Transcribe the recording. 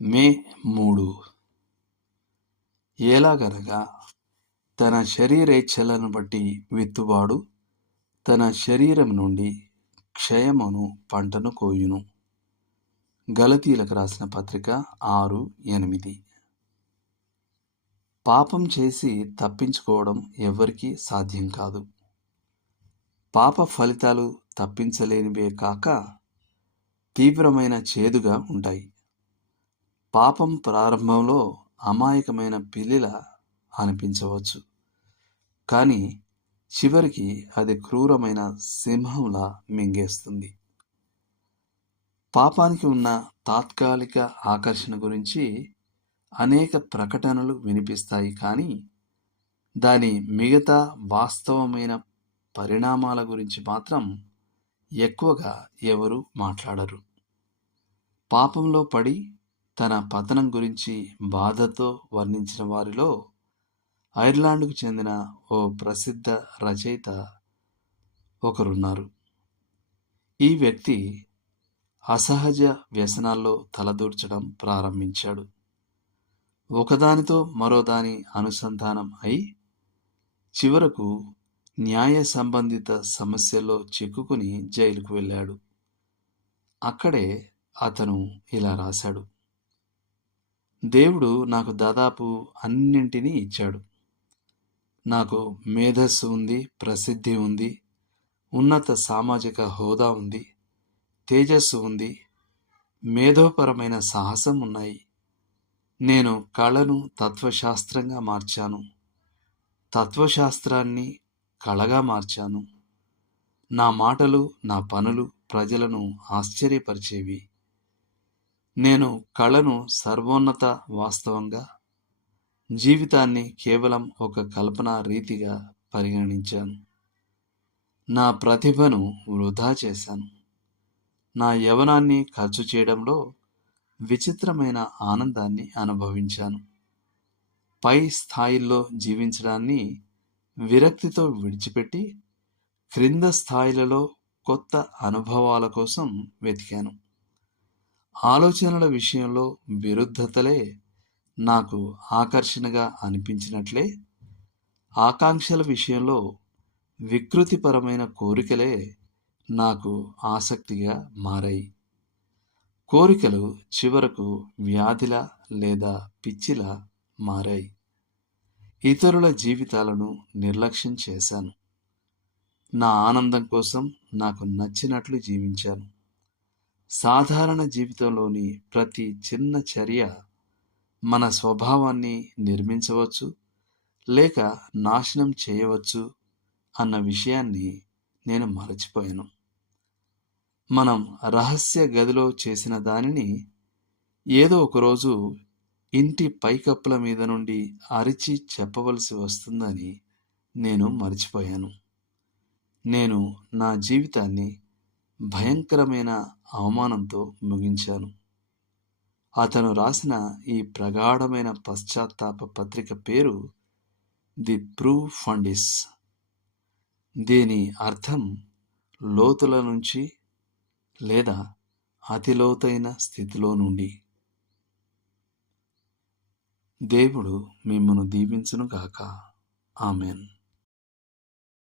మే 3. ఎలాగనగా తన శరీరేచ్ఛలను బట్టి విత్తువాడు తన శరీరం నుండి క్షయమును పంటను కోయును. గలతీయులకు రాసిన పత్రిక 6:8. పాపం చేసి తప్పించుకోవడం ఎవ్వరికీ సాధ్యం కాదు. పాప ఫలితాలు తప్పించలేనివే కాక తీవ్రమైన చేదుగా ఉంటాయి. పాపం ప్రారంభంలో అమాయకమైన పిల్లిలా అనిపించవచ్చు, కానీ చివరికి అది క్రూరమైన సింహంలా మింగేస్తుంది. పాపానికి ఉన్న తాత్కాలిక ఆకర్షణ గురించి అనేక ప్రకటనలు వినిపిస్తాయి, కానీ దాని మిగతా వాస్తవమైన పరిణామాల గురించి మాత్రం ఎక్కువగా ఎవరు మాట్లాడరు. పాపంలో పడి తన పతనం గురించి బాధతో వర్ణించిన వారిలో ఐర్లాండ్కు చెందిన ఓ ప్రసిద్ధ రచయిత ఒకరున్నారు. ఈ వ్యక్తి అసహజ వ్యసనాల్లో తలదూర్చడం ప్రారంభించాడు. ఒకదానితో మరోదాని అనుసంధానం అయి చివరకు న్యాయ సంబంధిత సమస్యల్లో చిక్కుకుని జైలుకు వెళ్ళాడు. అక్కడే అతను ఇలా రాశాడు: దేవుడు నాకు దాదాపు అన్నింటినీ ఇచ్చాడు. నాకు మేధస్సు ఉంది, ప్రసిద్ధి ఉంది, ఉన్నత సామాజిక హోదా ఉంది, తేజస్సు ఉంది, మేధోపరమైన సాహసం ఉన్నాయి. నేను కళను తత్వశాస్త్రంగా మార్చాను, తత్వశాస్త్రాన్ని కళగా మార్చాను. నా మాటలు, నా పనులు ప్రజలను ఆశ్చర్యపరిచేవి. నేను కళను సర్వోన్నత వాస్తవంగా, జీవితాన్ని కేవలం ఒక కల్పనా రీతిగా పరిగణించాను. నా ప్రతిభను వృధా చేశాను. నా యవ్వనాన్ని ఖర్చు చేయడంలో విచిత్రమైన ఆనందాన్ని అనుభవించాను. పై స్థాయిల్లో జీవించడాన్ని విరక్తితో విడిచిపెట్టి క్రింద స్థాయిలలో కొత్త అనుభవాల కోసం వెతికాను. ఆలోచనల విషయంలో విరుద్ధతలే నాకు ఆకర్షణగా అనిపించినట్లే, ఆకాంక్షల విషయంలో వికృతిపరమైన కోరికలే నాకు ఆసక్తిగా మారాయి. కోరికలు చివరకు వ్యాధిలా లేదా పిచ్చిలా మారాయి. ఇతరుల జీవితాలను నిర్లక్ష్యం చేశాను. నా ఆనందం కోసం నాకు నచ్చినట్లు జీవించాను. సాధారణ జీవితంలోని ప్రతి చిన్న చర్య మన స్వభావాన్ని నిర్మించవచ్చు లేక నాశనం చేయవచ్చు అన్న విషయాన్ని నేను మరచిపోయాను. మనం రహస్య గదిలో చేసిన దానిని ఏదో ఒకరోజు ఇంటి పైకప్పుల మీద నుండి అరిచి చెప్పవలసి వస్తుందని నేను మర్చిపోయాను. నేను నా జీవితాన్ని భయంకరమైన అవమానంతో ముగించాను. అతను రాసిన ఈ ప్రగాఢమైన పశ్చాత్తాప పత్రిక పేరు ది ప్రూఫండిస్. దీని అర్థం లోతుల నుంచి లేదా అతి లోతైన స్థితిలో నుండి. దేవుడు మిమ్మను దీవించును గాక. ఆమెన్.